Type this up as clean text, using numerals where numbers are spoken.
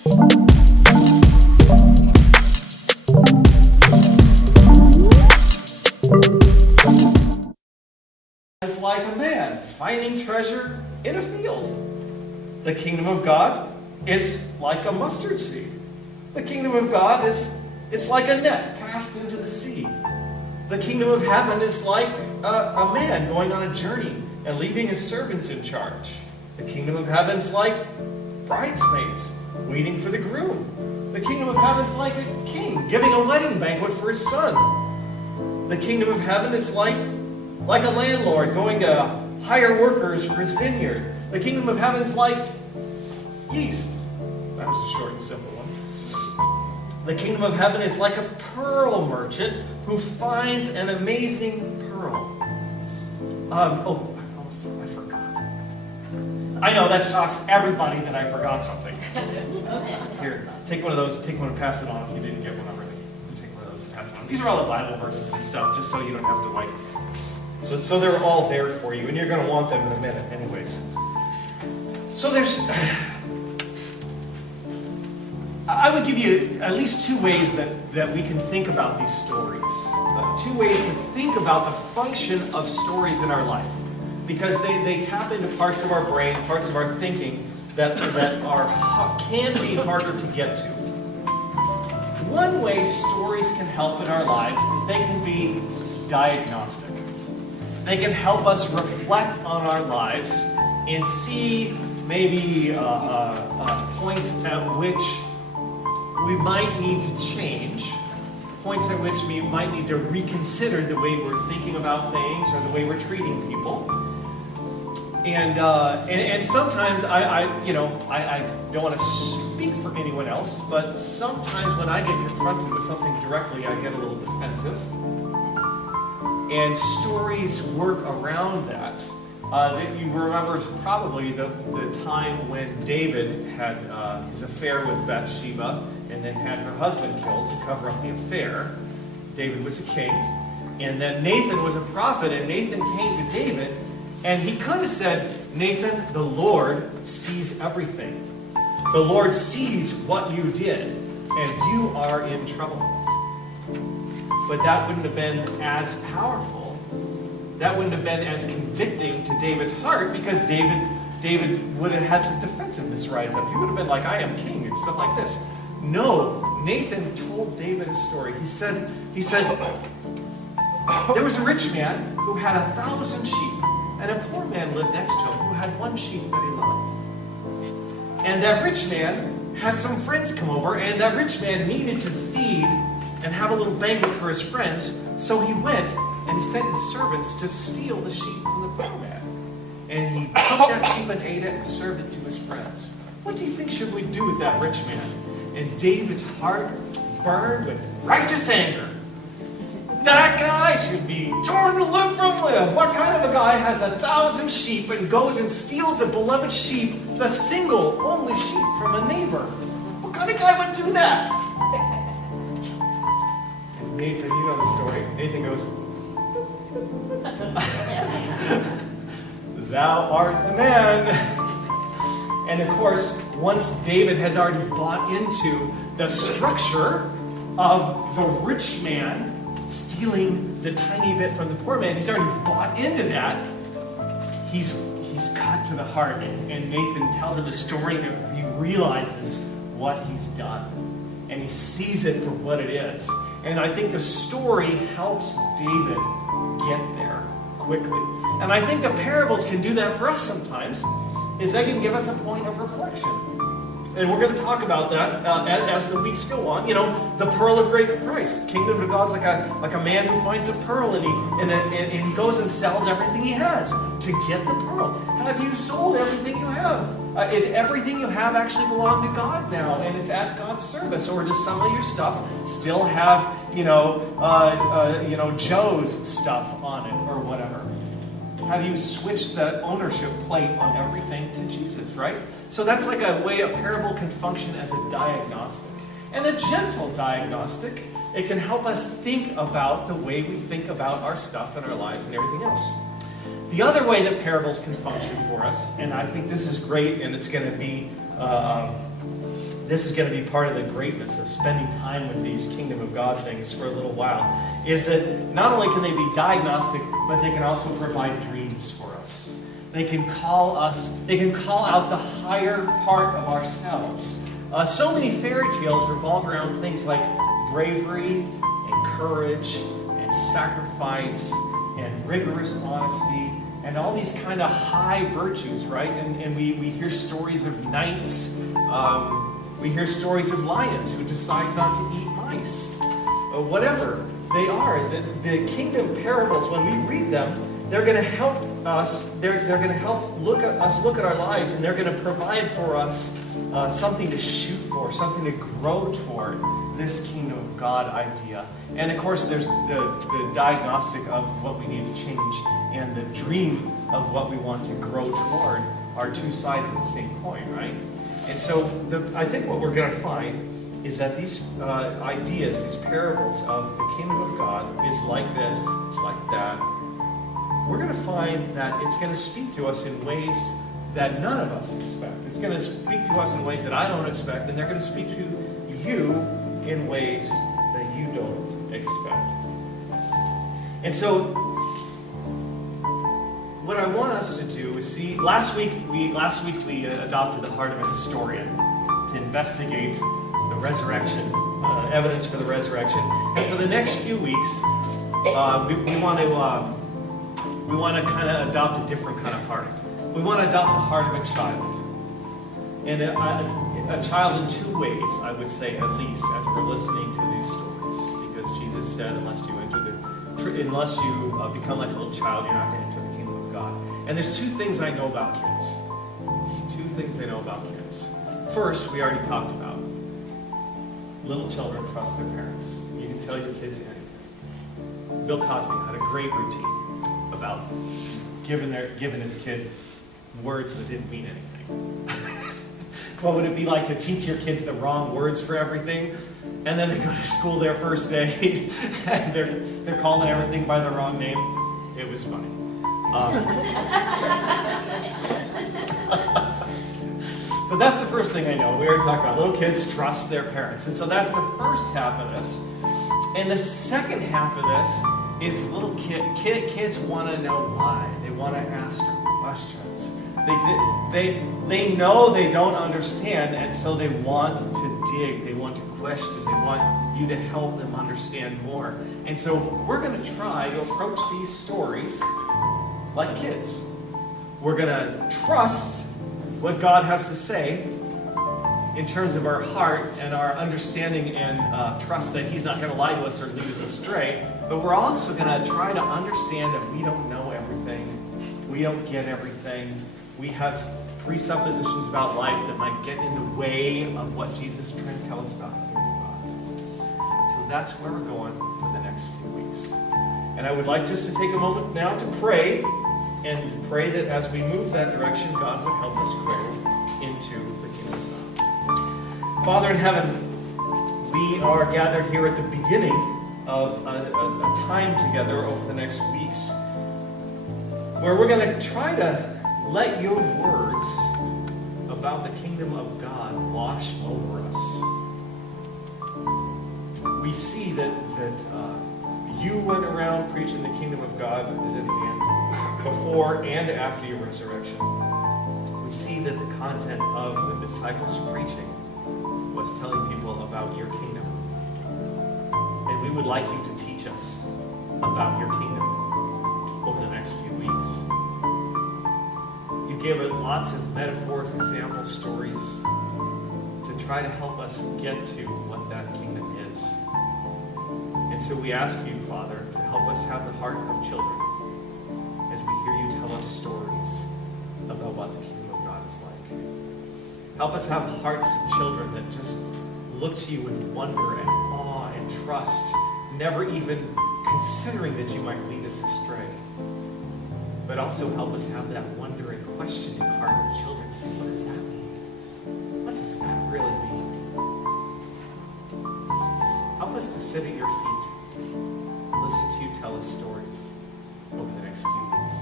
Is like a man finding treasure in a field. The kingdom of God is like a mustard seed. The kingdom of God it's like a net cast into the sea. The kingdom of heaven is like a man going on a journey and leaving his servants in charge. The kingdom of heaven's like bridesmaids waiting for the groom. The kingdom of heaven's like a king giving a wedding banquet for his son. The kingdom of heaven is like a landlord going to hire workers for his vineyard. The kingdom of heaven is like yeast. That was a short and simple one. The kingdom of heaven is like a pearl merchant who finds an amazing pearl. I forgot. I know that shocks everybody that I forgot something. Here, take one of those. Take one and pass it on if you didn't get one already. Take one of those and pass it on. These are all the Bible verses and stuff, just so you don't have to like. So they're all there for you, and you're going to want them in a minute anyways. So I would give you at least two ways that we can think about these stories. Two ways to think about the function of stories in our life. Because they tap into parts of our brain, parts of our thinking that can be harder to get to. One way stories can help in our lives is they can be diagnostic. They can help us reflect on our lives and see maybe points at which we might need to change, points at which we might need to reconsider the way we're thinking about things or the way we're treating people. And sometimes I don't want to speak for anyone else, but sometimes when I get confronted with something directly, I get a little defensive. And stories work around that. You remember probably the time when David had his affair with Bathsheba and then had her husband killed to cover up the affair. David was a king. And then Nathan was a prophet, and Nathan came to David, and he could have said, Nathan, the Lord sees everything. The Lord sees what you did, and you are in trouble. But that wouldn't have been as powerful. That wouldn't have been as convicting to David's heart, because David would have had some defensiveness rise up. He would have been like, I am king, and stuff like this. No, Nathan told David a story. He said, there was a rich man who had 1,000 sheep, and a poor man lived next to him who had one sheep that he loved. And that rich man had some friends come over, and that rich man needed to feed and have a little banquet for his friends, so he went and he sent his servants to steal the sheep from the poor man. And he took that sheep and ate it and served it to his friends. What do you think should we do with that rich man? And David's heart burned with righteous anger. That guy should be torn limb from limb. What kind of a guy has 1,000 sheep and goes and steals a beloved sheep, the single, only sheep from a neighbor? What kind of guy would do that? And Nathan, you know the story. Nathan goes, thou art the man. And of course, once David has already bought into the structure of the rich man stealing the tiny bit from the poor man, he's already bought into that. He's cut to the heart, and Nathan tells him a story, and he realizes what he's done, and he sees it for what it is. And I think the story helps David get there quickly. And I think the parables can do that for us sometimes, is they can give us a point of reflection. And we're going to talk about that as the weeks go on. You know, the pearl of great price. The kingdom of God's like a man who finds a pearl, and he goes and sells everything he has to get the pearl. Have you sold everything you have? Is everything you have actually belong to God now, and it's at God's service, or does some of your stuff still have Joe's stuff on it or whatever? Have you switched the ownership plate on everything to Jesus, right? So that's like a way a parable can function as a diagnostic. And a gentle diagnostic, it can help us think about the way we think about our stuff and our lives and everything else. The other way that parables can function for us, and I think this is great, and it's going to be this is going to be part of the greatness of spending time with these kingdom of God things for a little while, is that not only can they be diagnostic, but they can also provide dreams for us. They can call out the higher part of ourselves. So many fairy tales revolve around things like bravery and courage and sacrifice and rigorous honesty and all these kind of high virtues, right? And we hear stories of knights. We hear stories of lions who decide not to eat mice. Whatever they are, the kingdom parables, when we read them, they're going to help us. They're going to help look at our lives, and they're going to provide for us something to shoot for, something to grow toward, this kingdom of God idea. And of course, there's the diagnostic of what we need to change and the dream of what we want to grow toward are two sides of the same coin, right? And so I think what we're going to find is that these ideas, these parables of the kingdom of God is like this, it's like that. We're going to find that it's going to speak to us in ways that none of us expect. It's going to speak to us in ways that I don't expect, and they're going to speak to you in ways that you don't expect. And so, what I want us to do is see. Last week we adopted the heart of a historian to investigate the resurrection, evidence for the resurrection. And for the next few weeks, we want to kind of adopt a different kind of heart. We want to adopt the heart of a child. And a child in two ways, I would say, at least, as we're listening to these stories. Because Jesus said, unless you become like a little child, you're not going to enter the kingdom of God. And there's two things I know about kids. Two things I know about kids. First, we already talked about. Little children trust their parents. You can tell your kids anything. Bill Cosby had a great routine about giving his kid words that didn't mean anything. What would it be like to teach your kids the wrong words for everything, and then they go to school their first day and they're calling everything by the wrong name? It was funny. But that's the first thing I know. We already talked about little kids trust their parents, and so that's the first half of this. And the second half of this is little kids want to know why. They want to ask questions. They know they don't understand, and so they want to dig. They want to question. They want you to help them understand more. And so we're going to try to approach these stories like kids. We're going to trust what God has to say in terms of our heart and our understanding and trust that He's not going to lie to us or lead us astray. But we're also going to try to understand that we don't know everything. We don't get everything. We have presuppositions about life that might get in the way of what Jesus is trying to tell us about the kingdom of God. So that's where we're going for the next few weeks. And I would like just to take a moment now to pray, and pray that as we move that direction, God would help us grow into the kingdom of God. Father in heaven, we are gathered here at the beginning of a time together over the next weeks where we're going to try to let your words about the kingdom of God wash over us. We see that you went around preaching the kingdom of God is at hand, before and after your resurrection. We see that the content of the disciples' preaching was telling people about your kingdom. And we would like you to teach us about your kingdom over the next few weeks. You gave us lots of metaphors, examples, stories to try to help us get to what that kingdom is. And so we ask you, Father, to help us have the heart of children as we hear you tell us stories about what the kingdom of God is like. Help us have hearts of children that just look to you with wonder and awe and trust, never even considering that you might lead us astray. But also help us have that wondering, questioning heart of children. Say, what does that mean? What does that really mean? Help us to sit at your feet, listen to you tell us stories over the next few weeks.